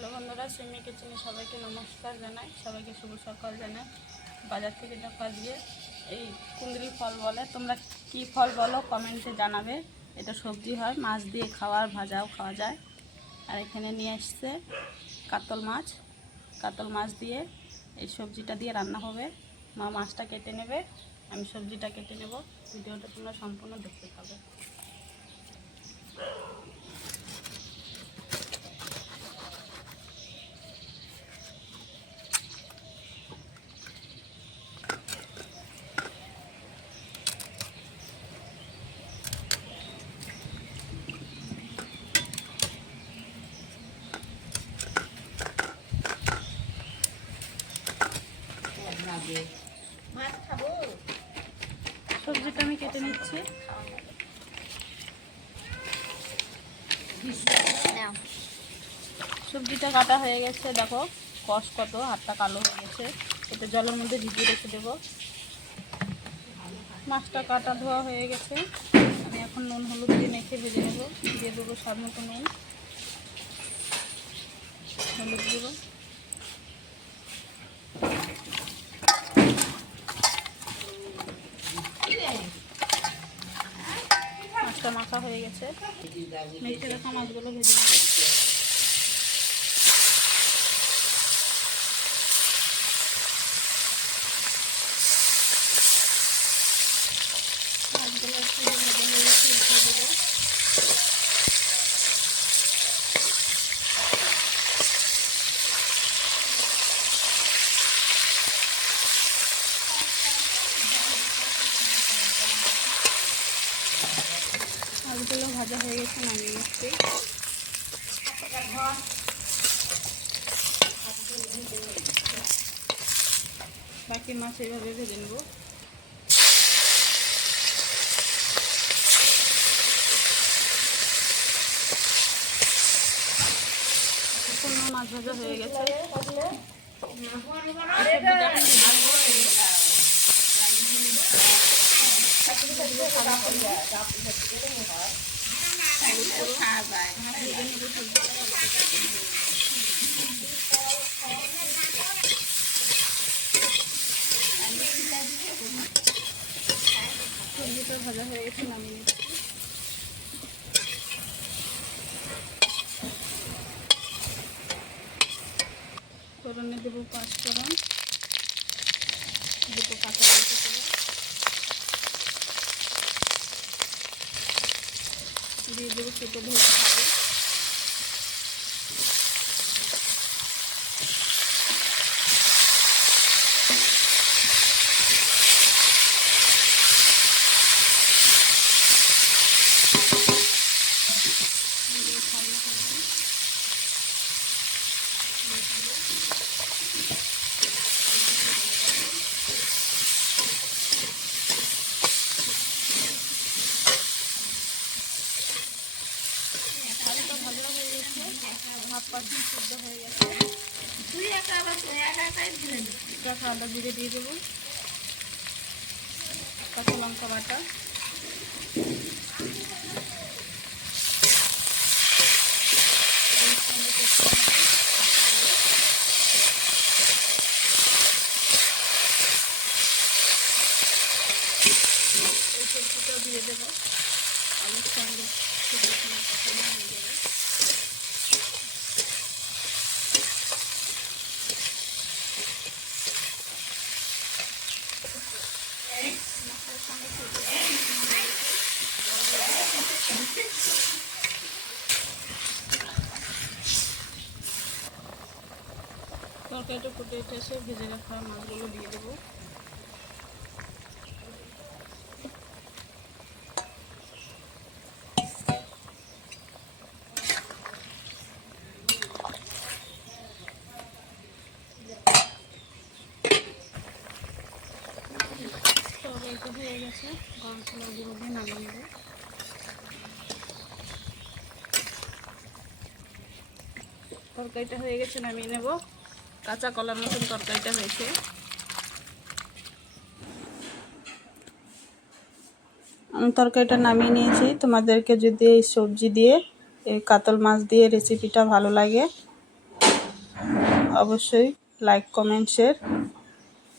Hello বন্ধুরা, সিমি কিচেনে সবাইকে নমস্কার জানাই, সবাইকে শুভ সকাল জানাই। বাজার থেকে টাকা দিয়ে এই কুঁদরি ফল বলে, তোমরা কি ফল বলো কমেন্টে জানাবে। এটা সবজি হয়, মাছ দিয়ে খাওয়ার, ভাজাও খাওয়া যায়। আর এখানে নিয়ে আসছে কাতল মাছ দিয়ে এই সবজিটা দিয়ে রান্না হবে। মা মাছটা কেটে নেবে, আমি সবজিটা কেটে নেব। ভিডিওটা তোমরা সম্পূর্ণ দেখতে পাবে। সবজিটা আমি কেটে নিচ্ছি। সবজিটা কাটা হয়ে গেছে, দেখো কষ কত, হাতটা কালো হয়ে গেছে। এটা জলের মধ্যে ভিজিয়ে রেখে দেবো। মাছটা কাটা ধোয়া হয়ে গেছে, আমি এখন নুন হলুদ দিয়ে মেখে ভেজে নেবো। দিয়ে দেবো স্বাদ মতো নুন, হলুদ গুঁড়ো, মাছটা মাখা হয়ে গেছে। মেখে রাখা মাছগুলো ভেজে নেবো। মাছগুলো একটু ভাজা হয়ে গেছে, উঠিয়ে দেবো। মাছগুলো ভাজা হয়ে গেছে, নামিয়ে নিচ্ছি। বাকি মাছ এইভাবে ভেজে নেব। মাছ ভাজা হয়ে গেছে। সবজিটা ভাজা হয়ে গেছে, নামিয়ে নিচ্ছি। ফোড়নে দেবো 5 ফোড়ন, দুটো কাঁচা লঙ্কা দেবো, দিয়ে দেবো কেটে ধরে খাবো। হাফ% সিদ্ধ হয়ে গেছে। আদা জিরে দিয়ে দেবো, কাঁচা লঙ্কা বাটা, এই সবজিটা দিয়ে দেবো। আলুর সঙ্গে হয়ে যাবে। তরকারিটা ফুটে উঠেছে, ভেজে রাখা মাছগুলো দিয়ে দেবো। তরকারিটা হয়ে গেছে, গরম মশলার গুঁড়ো দিয়ে নামিয়ে নেব। তরকারিটা হয়ে গেছে, নামিয়ে নেব। কাঁচা কলার মতন তরকারিটা হয়েছে। আমি তরকারিটা নামিয়ে নিয়েছি। তোমাদেরকে যদি এই সবজি দিয়ে, এই কাতল মাছ দিয়ে রেসিপিটা ভালো লাগে অবশ্যই লাইক কমেন্ট শেয়ার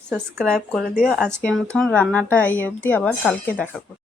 সাবস্ক্রাইব করে দিও। আজকের মতন রান্নাটা এই অবধি, আবার কালকে দেখা করব।